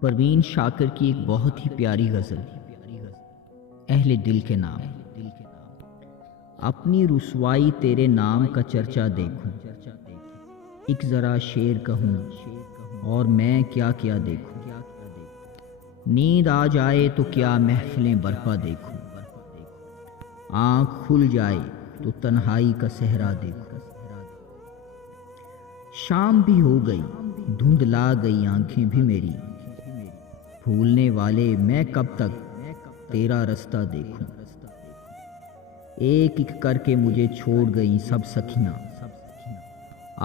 پروین شاکر کی ایک بہت ہی پیاری غزل، اہل دل کے نام۔ اپنی رسوائی تیرے نام کا چرچا دیکھوں، ایک ذرا شعر کہوں اور میں کیا کیا دیکھوں۔ نیند آ جائے تو کیا محفلیں برپا دیکھوں، آنکھ کھل جائے تو تنہائی کا صحرا دیکھوں۔ شام بھی ہو گئی، دھند لا گئی آنکھیں بھی میری، بھولنے والے میں کب تک تیرا رستہ دیکھوں۔ ایک ایک کر کے مجھے چھوڑ گئی سب سکھیاں،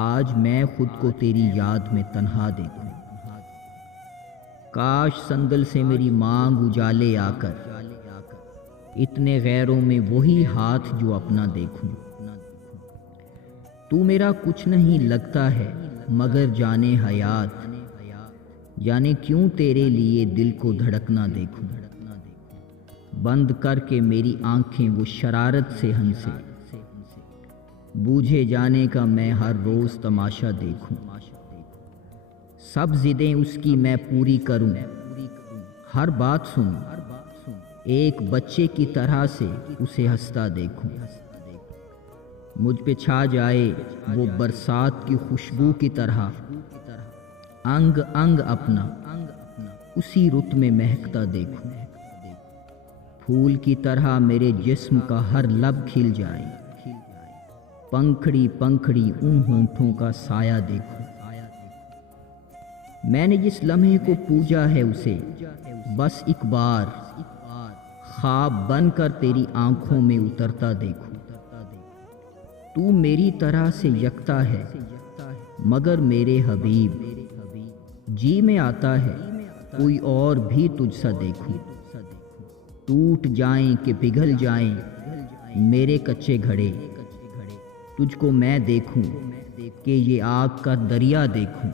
آج میں خود کو تیری یاد میں تنہا دیکھوں۔ کاش سندل سے میری مانگ اجالے آ کر، اتنے غیروں میں وہی ہاتھ جو اپنا دیکھوں۔ تو میرا کچھ نہیں لگتا ہے مگر جانے حیات، جانے کیوں تیرے لیے دل کو دھڑکنا دیکھوں۔ بند کر کے میری آنکھیں وہ شرارت سے ہنسے، بوجھے جانے کا میں ہر روز تماشا دیکھوں۔ سب ضدیں اس کی میں پوری کروں، ہر بات سنوں، ایک بچے کی طرح سے اسے ہنستا دیکھوں۔ مجھ پہ چھا جائے وہ برسات کی خوشبو کی طرح، انگ انگ اپنا اسی رت میں مہکتا دیکھوں۔ پھول کی طرح میرے جسم کا ہر لب کھل جائے، پنکھڑی پنکھڑی ان ہونٹوں کا سایہ دیکھوں۔ میں نے جس لمحے کو پوجا ہے اسے بس ایک بار، خواب بن کر تیری آنکھوں میں اترتا دیکھوں۔ تو میری طرح سے یکتا ہے مگر میرے حبیب، جی میں آتا ہے کوئی اور بھی تجھ سا دیکھوں۔ ٹوٹ جائیں کہ پگھل جائیں میرے کچے گھڑے، تجھ کو میں دیکھوں کہ یہ آگ کا دریا دیکھوں۔